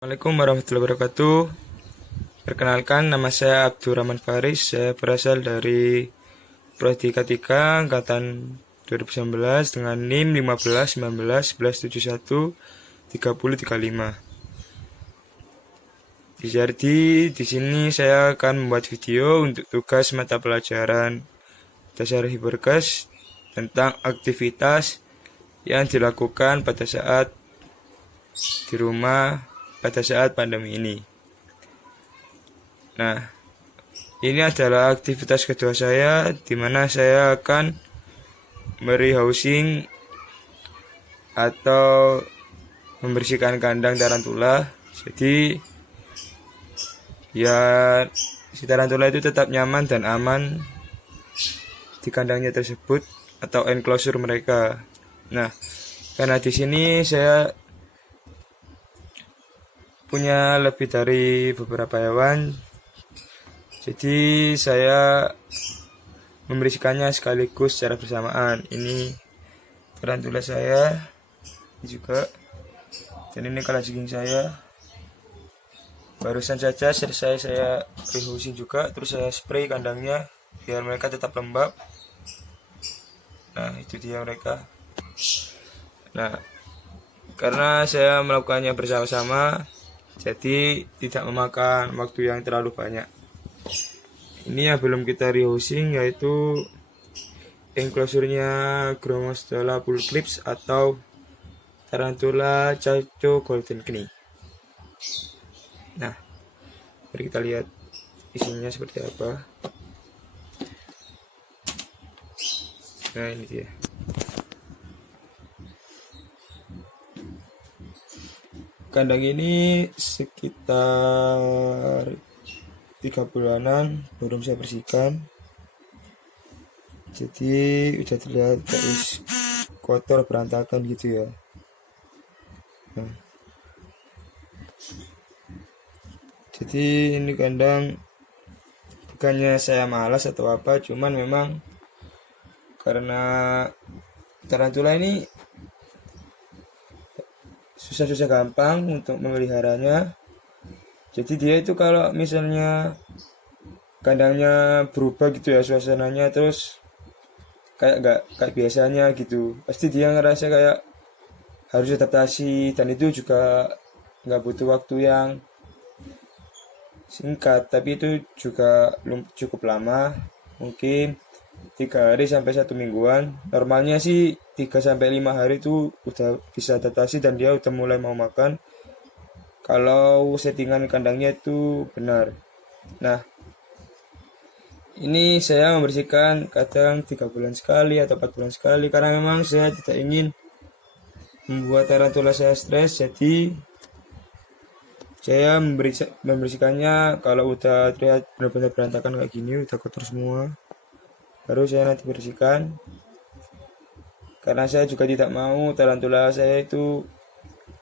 Assalamualaikum warahmatullahi wabarakatuh. Perkenalkan, nama saya Abdurrahman Faris. Saya berasal dari Prodi K3 angkatan 2019 dengan NIM 15 19 11 71 30 35. Jadi di sini saya akan membuat video untuk tugas mata pelajaran dasar Hiperkes tentang aktivitas yang dilakukan pada saat di rumah pada saat pandemi ini. Nah, ini adalah aktivitas kedua saya, di mana saya akan merehousing atau membersihkan kandang tarantula. Jadi, ya si tarantula itu tetap nyaman dan aman di kandangnya tersebut atau enclosure mereka. Nah, karena di sini saya punya lebih dari beberapa hewan, jadi saya membersihkannya sekaligus secara bersamaan. Ini tarantula saya, ini juga, dan ini kalajengking saya. Barusan saja selesai saya rehousing juga, terus saya spray kandangnya biar mereka tetap lembab. Nah, itu dia mereka. Nah, karena saya melakukannya bersama-sama, jadi tidak memakan waktu yang terlalu banyak. Ini yang belum kita rehousing, yaitu enclosure-nya Gromostela pulchripes atau tarantula Chacho golden knee. Nah, mari kita lihat isinya seperti apa. Nah, ini dia. Kandang ini sekitar 3 bulanan belum saya bersihkan, jadi udah terlihat guys kotor berantakan gitu ya. Nah, jadi ini kandang bukannya saya malas atau apa, cuman memang karena tarantula ini susah-susah gampang untuk memeliharanya. Jadi dia itu kalau misalnya kandangnya berubah gitu ya suasananya, terus kayak gak kayak biasanya gitu, pasti dia ngerasa kayak harus adaptasi, dan itu juga nggak butuh waktu yang singkat, tapi itu juga cukup lama, mungkin 3 hari sampai 1 mingguan. Normalnya sih 3 sampai 5 hari itu udah bisa adaptasi dan dia udah mulai mau makan kalau settingan kandangnya itu benar. Nah, ini saya membersihkan kadang 3 bulan sekali atau 4 bulan sekali, karena memang saya tidak ingin membuat tarantula saya stres. Jadi saya membersihkannya kalau udah terlihat benar-benar berantakan kayak gini, udah kotor semua, baru saya nanti bersihkan. Karena saya juga tidak mau tarantula saya itu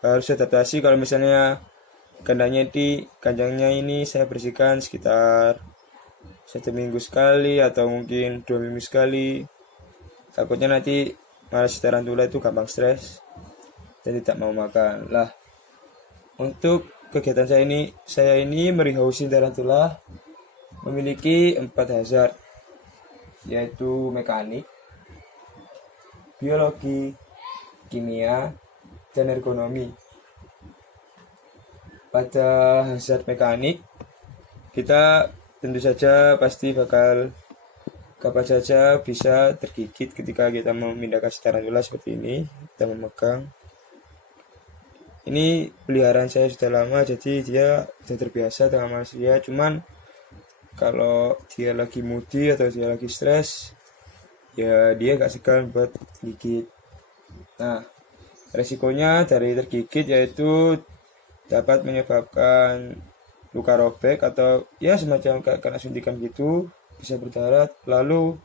harus adaptasi kalau misalnya kandangnya ini saya bersihkan sekitar 1 minggu sekali atau mungkin 2 minggu sekali. Takutnya nanti malah si tarantula itu gampang stres dan tidak mau makan lah. Untuk kegiatan saya ini merehousing tarantula memiliki 4 hazard, yaitu mekanik, biologi, kimia, dan ergonomi. Pada hazard mekanik, kita tentu saja pasti bakal kapan saja bisa tergigit ketika kita memindahkan tarantula seperti ini, kita memegang. Ini peliharaan saya sudah lama, jadi dia sudah terbiasa dengan manusia. Cuman kalau dia lagi moody atau dia lagi stres, ya dia gak segan buat gigit. Nah, resikonya dari tergigit yaitu dapat menyebabkan luka robek atau ya semacam kayak kena suntikan gitu, bisa berdarah, lalu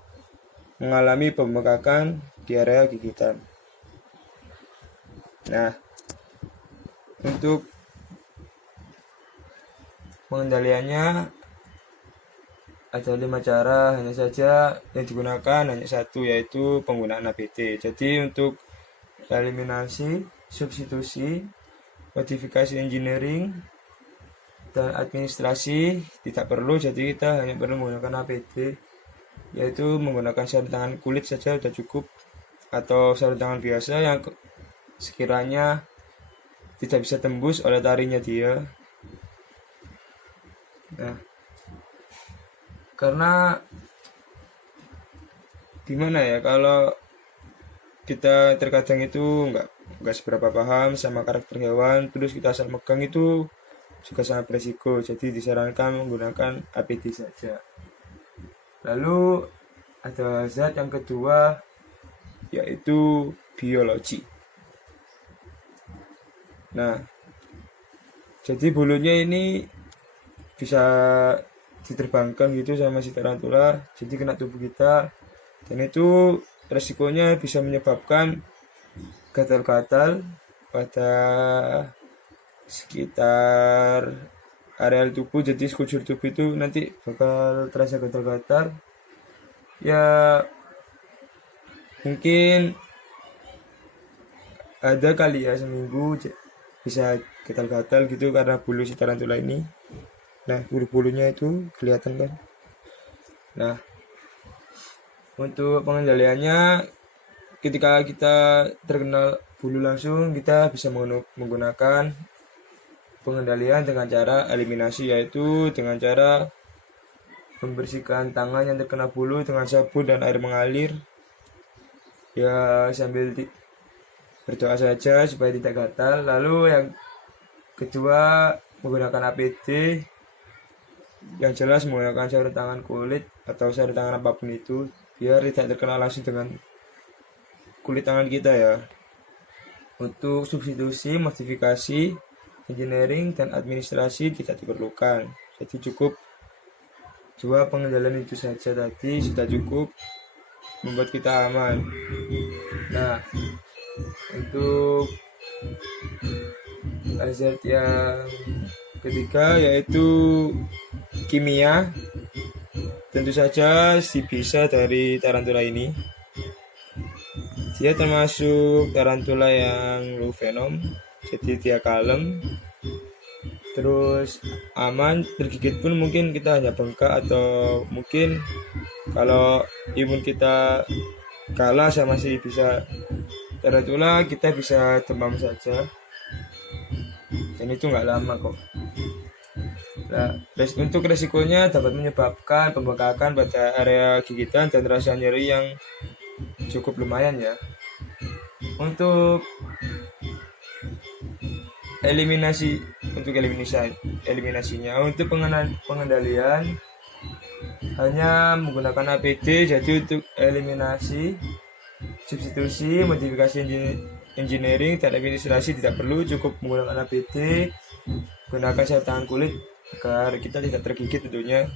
mengalami pembengkakan di area gigitan. Nah, untuk pengendaliannya ada 5 cara, hanya saja yang digunakan hanya satu, yaitu penggunaan ABT. Jadi untuk eliminasi, substitusi, modifikasi engineering dan administrasi tidak perlu, jadi kita hanya perlu menggunakan APD, yaitu menggunakan sarung tangan kulit saja sudah cukup, atau sarung tangan biasa yang sekiranya tidak bisa tembus oleh tarinya dia. Nah, karena gimana ya, kalau kita terkadang itu nggak seberapa paham sama karakter hewan, terus kita asal megang itu juga sangat beresiko, jadi disarankan menggunakan APD saja. Lalu ada zat yang kedua, yaitu biologi. Nah, jadi bulunya ini bisa diterbangkan gitu sama si tarantula, jadi kena tubuh kita, dan itu resikonya bisa menyebabkan gatal-gatal pada sekitar area tubuh, jadi sekujur tubuh itu nanti bakal terasa gatal-gatal ya. Mungkin ada kali ya seminggu bisa gatal-gatal gitu karena bulu si tarantula ini. Nah, bulu-bulunya itu kelihatan kan. Nah, untuk pengendaliannya, ketika kita terkena bulu langsung, kita bisa menggunakan pengendalian dengan cara eliminasi, yaitu dengan cara membersihkan tangan yang terkena bulu dengan sabun dan air mengalir ya, sambil berdoa saja supaya tidak gatal. Lalu yang kedua, menggunakan APD, yang jelas menggunakan sarung tangan kulit atau sarung tangan apapun itu, biar tidak terkena langsung dengan kulit tangan kita ya. Untuk substitusi, modifikasi, engineering, dan administrasi tidak diperlukan, jadi cukup dua pengendalian itu saja tadi sudah cukup membuat kita aman. Nah, untuk hazard yang ketiga, yaitu kimia, tentu saja si bisa dari tarantula ini, dia termasuk tarantula yang low venom, jadi dia kalem, terus aman, tergigit pun mungkin kita hanya bengkak, atau mungkin kalau imun kita kalah sama si bisa tarantula, kita bisa demam saja, dan itu nggak lama kok. Nah, untuk resikonya dapat menyebabkan pembengkakan pada area gigitan dan rasa nyeri yang cukup lumayan ya. Untuk eliminasinya, untuk pengendalian hanya menggunakan APD, jadi untuk eliminasi, substitusi, modifikasi engineering, dan administrasi tidak perlu, cukup menggunakan APD, gunakan sarung tangan kulit agar kita tidak tergigit tentunya,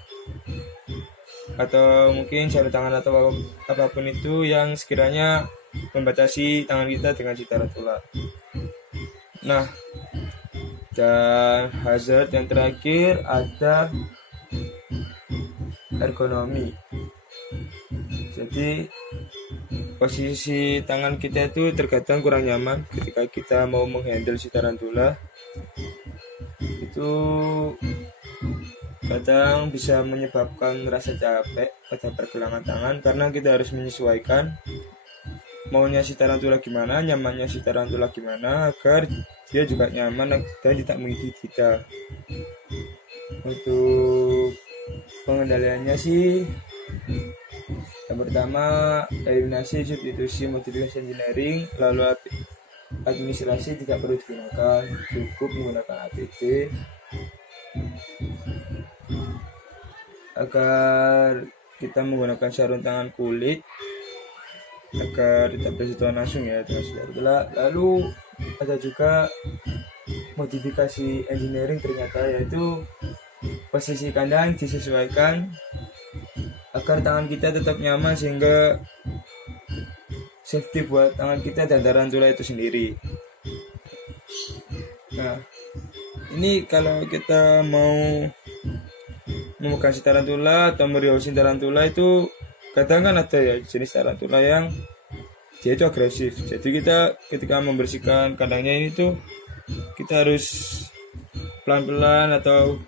atau mungkin sarung tangan atau apapun itu yang sekiranya membatasi tangan kita dengan si tarantula. Nah, dan hazard yang terakhir ada ergonomi. Jadi posisi tangan kita itu terkadang kurang nyaman ketika kita mau menghandle si tarantula. Itu kadang bisa menyebabkan rasa capek pada pergelangan tangan, karena kita harus menyesuaikan maunya si tarantula gimana, nyamannya si tarantula gimana, agar dia juga nyaman dan tidak menggigit kita. Untuk pengendaliannya sih, yang pertama eliminasi, substitusi, modifikasi engineering, lalu administrasi tidak perlu digunakan, cukup menggunakan APD agar kita menggunakan sarung tangan kulit agar tidak bersentuhan langsung ya dengan tarantula. Lalu ada juga modifikasi engineering ternyata, yaitu posisi kandang disesuaikan agar tangan kita tetap nyaman sehingga safety buat tangan kita dan tarantula itu sendiri. Nah, ini kalau kita mau memegang si tarantula atau meriusin tarantula, itu kadang kan ada ya jenis tarantula yang dia itu agresif, jadi kita ketika membersihkan kandangnya ini tuh kita kita harus pelan-pelan atau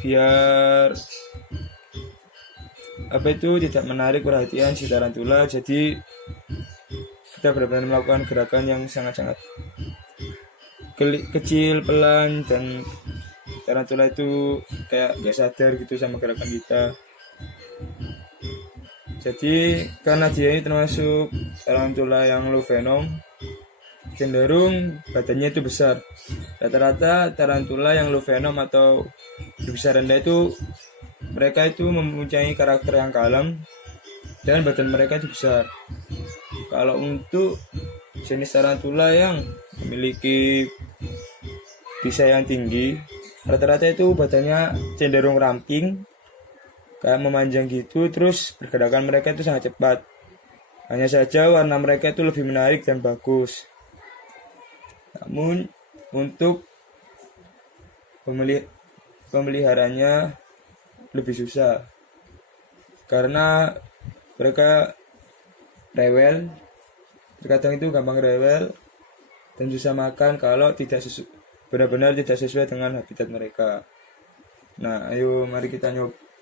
biar tidak menarik perhatian si tarantula. Jadi kita benar-benar melakukan gerakan yang sangat-sangat kecil, pelan, dan tarantula itu kayak gak sadar gitu sama gerakan kita. Jadi karena dia ini termasuk tarantula yang low venom, cenderung badannya itu besar. Rata-rata tarantula yang low venom atau besar rendah itu mereka itu mempunyai karakter yang kalem dan badan mereka itu besar. Kalau untuk jenis tarantula yang memiliki bisa yang tinggi, rata-rata itu badannya cenderung ramping, kayak memanjang gitu, terus pergerakan mereka itu sangat cepat. Hanya saja warna mereka itu lebih menarik dan bagus. Namun untuk pemeliharanya lebih susah karena mereka rewel, terkadang itu gampang rewel dan susah makan kalau benar-benar tidak sesuai dengan habitat mereka. Nah, ayo mari kita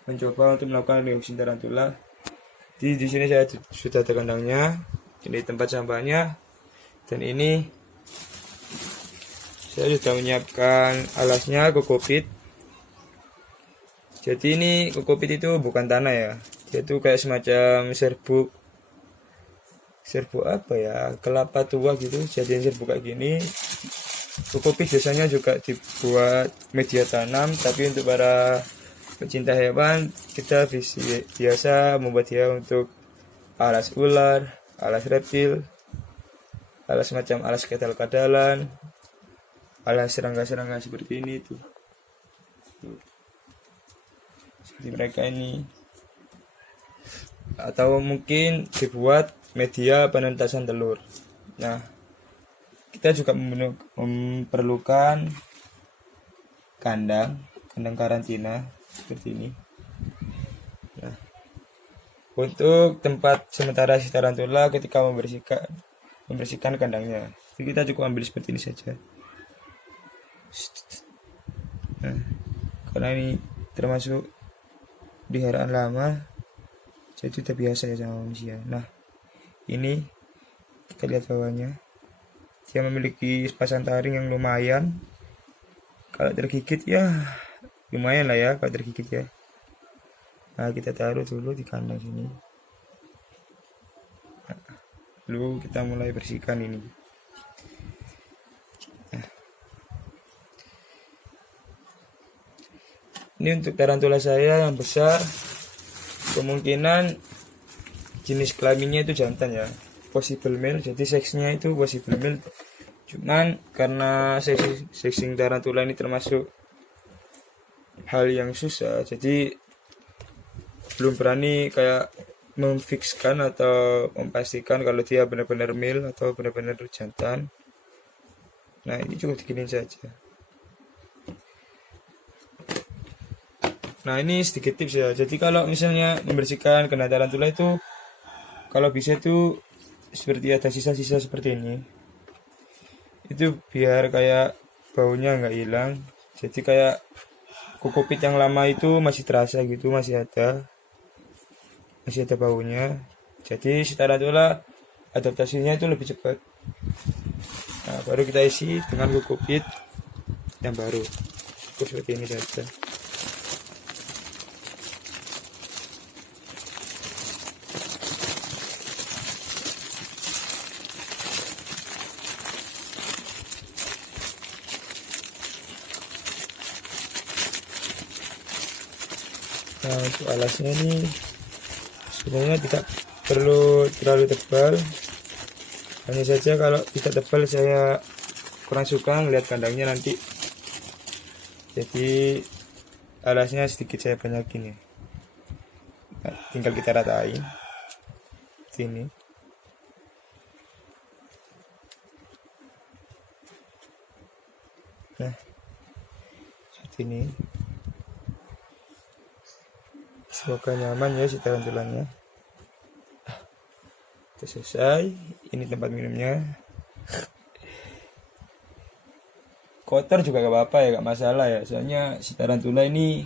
mencoba untuk melakukan rehousing tarantula. Di sini saya sudah ada kandangnya, ini tempat sampahnya, dan ini saya sudah menyiapkan alasnya, kokopit. Jadi ini kokopit itu bukan tanah ya, dia itu kayak semacam serbuk kelapa tua gitu, jadiin serbuk kayak gini. Kokopit biasanya juga dibuat media tanam, tapi untuk para pecinta hewan kita biasa membuat dia untuk alas ular, alas reptil, alas macam alas kadal-kadalan, alas serangga-serangga seperti ini tuh. Seperti mereka ini, atau mungkin dibuat media penentasan telur. Nah, kita juga memerlukan kandang karantina seperti ini. Nah, untuk tempat sementara si tarantula ketika membersihkan kandangnya, jadi kita cukup ambil seperti ini saja. Nah, karena ini termasuk peliharaan lama, jadi sudah biasa ya sama manusia. Nah, ini kita lihat bawahnya, dia memiliki pasang taring yang lumayan. Kalau tergigit ya lumayan lah ya kalau tergigit ya. Nah, kita taruh dulu di kandang sini. Nah, lalu kita mulai bersihkan ini. Nah, ini untuk tarantula saya yang besar, kemungkinan jenis kelaminnya itu jantan ya, possible male, jadi seksnya itu possible male. Cuman karena sexing tarantula ini termasuk hal yang susah, jadi belum berani kayak memfikskan atau memastikan kalau dia benar-benar male atau benar-benar jantan. Nah, ini cukup diginin saja. Nah, ini sedikit tips ya. Jadi kalau misalnya membersihkan kandang tarantula itu, kalau bisa itu seperti ada sisa-sisa seperti ini, itu biar kayak baunya nggak hilang. Jadi kayak kokopit yang lama itu masih terasa gitu, masih ada baunya. Jadi si tarantula adaptasinya itu lebih cepat. Nah, baru kita isi dengan kokopit yang baru. Cukup seperti ini saja. Nah, untuk alasnya ini sebenarnya tidak perlu terlalu tebal, hanya saja kalau tidak tebal saya kurang suka melihat kandangnya nanti, jadi alasnya sedikit saya banyakin ya. Nah, tinggal kita ratain sini. Nah, seperti ini. Semoga nyaman ya si tarantulanya. Sudah selesai. Ini tempat minumnya. kotor juga gak apa-apa ya, gak masalah ya, soalnya si tarantula ini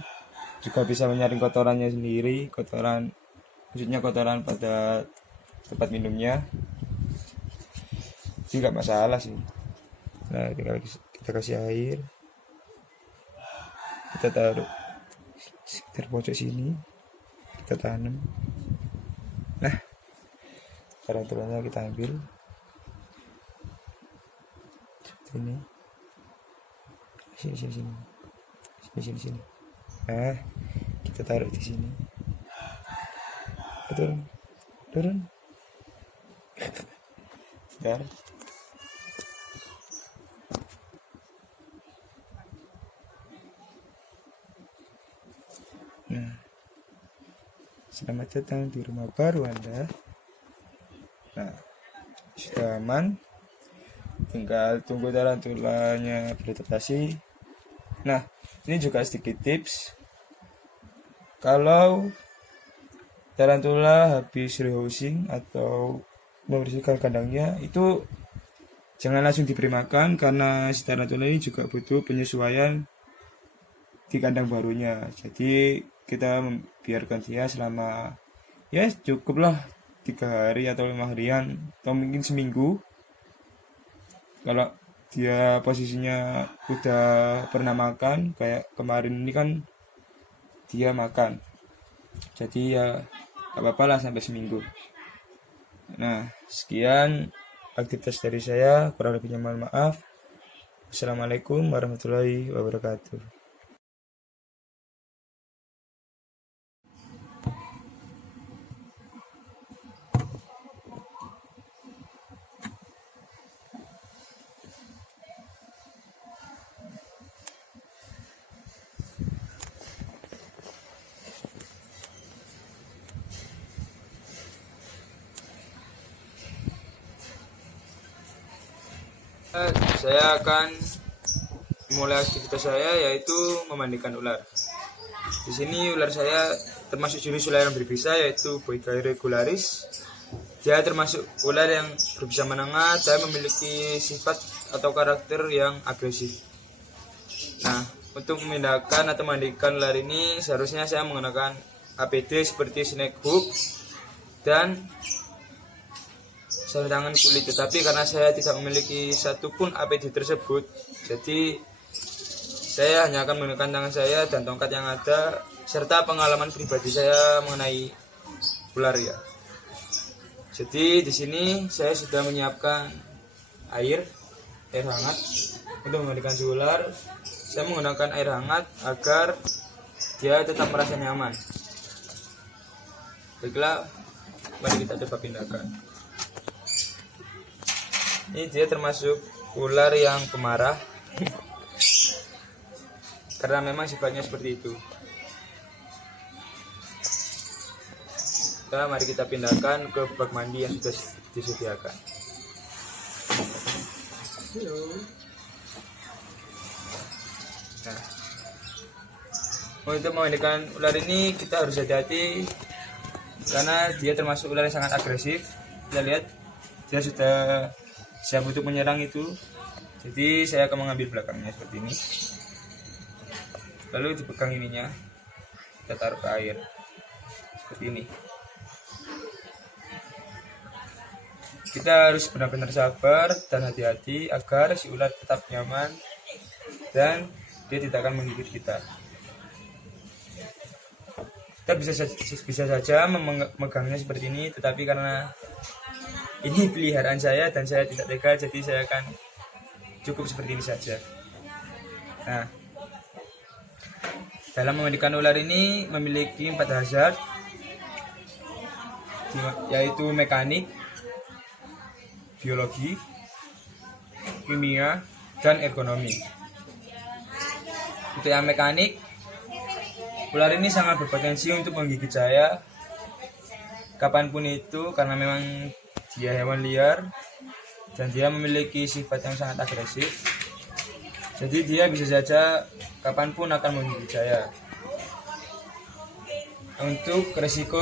juga bisa menyaring kotorannya sendiri, maksudnya kotoran pada tempat minumnya, jadi gak masalah sih. Nah, tinggal kita kasih air, kita taruh sekitar pojok sini, kita tanam. Nah, tarantulanya kita ambil seperti ini. Sini. Nah, kita taruh di sini. Turun. Bentar. Nah, selamat datang di rumah baru Anda. Nah, sudah aman. Tinggal tunggu tarantulanya beradaptasi. Nah, ini juga sedikit tips. Kalau tarantula habis rehousing atau membersihkan kandangnya, itu jangan langsung diberi makan, karena si tarantula ini juga butuh penyesuaian di kandang barunya. Jadi kita membiarkan dia selama ya cukuplah 3 hari atau 5 harian atau mungkin seminggu. Kalau dia posisinya udah pernah makan, kayak kemarin ini kan dia makan, jadi ya gak apa-apa lah sampai seminggu. Nah, sekian aktivitas dari saya, kurang lebihnya mohon maaf. Assalamualaikum warahmatullahi wabarakatuh. Saya akan memulai aktivitas saya, yaitu memandikan ular. Di sini ular saya termasuk jenis ular yang berbisa, yaitu Boiga regularis. Dia termasuk ular yang berbisa menengah dan memiliki sifat atau karakter yang agresif. Nah, untuk memindahkan atau memandikan ular ini seharusnya saya menggunakan APD seperti snake hook dan sarung tangan kulit, tetapi karena saya tidak memiliki satupun APD tersebut, jadi saya hanya akan menggunakan tangan saya dan tongkat yang ada serta pengalaman pribadi saya mengenai ular ya. Jadi di sini saya sudah menyiapkan air hangat untuk memandikan si ular. Saya menggunakan air hangat agar dia tetap merasa nyaman. Baiklah, mari kita coba pindahkan. Ini dia termasuk ular yang pemarah karena memang sifatnya seperti itu. Nah, mari kita pindahkan ke bak mandi yang sudah disediakan. Nah, untuk memandikan ular ini kita harus hati-hati karena dia termasuk ular yang sangat agresif. Kita lihat dia sudah siap untuk menyerang itu. Jadi saya akan mengambil belakangnya seperti ini, lalu dipegang ininya, kita taruh ke air seperti ini. Kita harus benar-benar sabar dan hati-hati agar si ular tetap nyaman dan dia tidak akan menggigit kita. Kita bisa saja memegangnya seperti ini, tetapi karena ini peliharaan saya dan saya tidak tega, jadi saya akan cukup seperti ini saja. Nah, dalam memandikan ular ini memiliki 4 hazard, yaitu mekanik, biologi, kimia, dan ergonomi. Untuk yang mekanik, ular ini sangat berpotensi untuk menggigit saya kapanpun itu karena memang dia hewan liar dan dia memiliki sifat yang sangat agresif. Jadi dia bisa saja kapanpun akan menggigit saya. Untuk resiko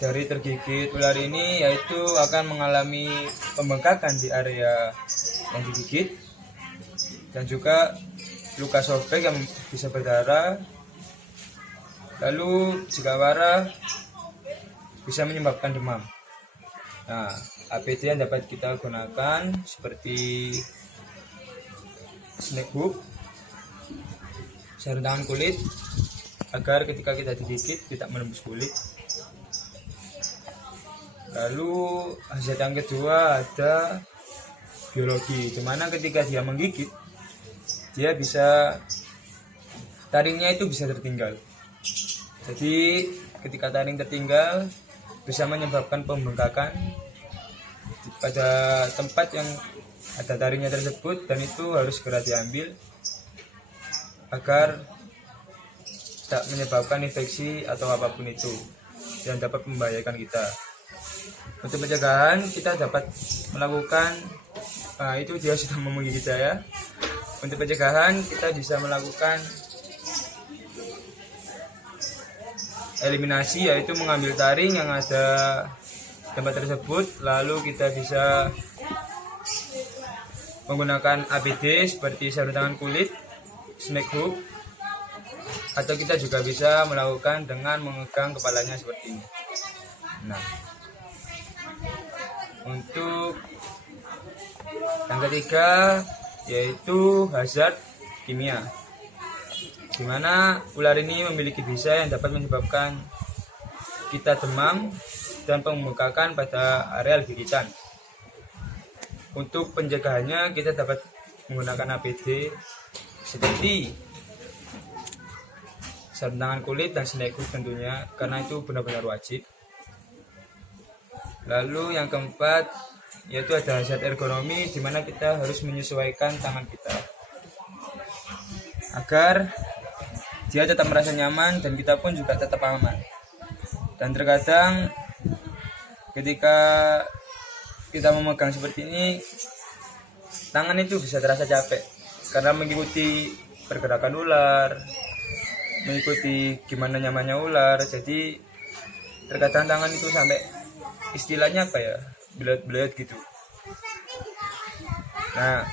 dari tergigit ular ini yaitu akan mengalami pembengkakan di area yang digigit, dan juga luka sobek yang bisa berdarah. Lalu jika parah bisa menyebabkan demam. Nah, APD yang dapat kita gunakan seperti snake hook, sarung tangan kulit, agar ketika kita digigit tidak menembus kulit. Lalu hasil yang kedua ada biologi, dimana ketika dia menggigit, dia bisa, taringnya itu bisa tertinggal. Jadi ketika taring tertinggal bisa menyebabkan pembengkakan pada tempat yang ada taringnya tersebut, dan itu harus segera diambil agar tak menyebabkan infeksi atau apapun itu yang dapat membahayakan kita. Untuk pencegahan kita dapat melakukan, itu dia sudah menggigit saya. Untuk pencegahan kita bisa melakukan eliminasi, yaitu mengambil taring yang ada tempat tersebut, lalu kita bisa menggunakan APD seperti sarung tangan kulit, snake hook, atau kita juga bisa melakukan dengan memegang kepalanya seperti ini. Nah, untuk yang ketiga yaitu hazard kimia, di mana ular ini memiliki bisa yang dapat menyebabkan kita demam dan pembengkakan pada area gigitan. Untuk pencegahannya kita dapat menggunakan APD seperti sarung tangan kulit dan snake hook tentunya, karena itu benar-benar wajib. Lalu yang keempat yaitu ada hazard ergonomi, di mana kita harus menyesuaikan tangan kita agar dia tetap merasa nyaman dan kita pun juga tetap aman. Dan terkadang ketika kita memegang seperti ini, tangan itu bisa terasa capek karena mengikuti pergerakan ular, mengikuti gimana nyamannya ular. Jadi terkadang tangan itu sampai istilahnya apa ya, belet-belet gitu. Nah,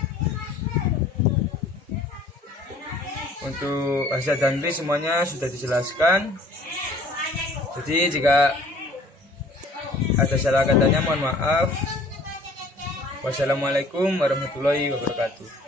untuk hazard dan risk semuanya sudah dijelaskan. Jadi jika ada salah katanya mohon maaf. Wassalamualaikum warahmatullahi wabarakatuh.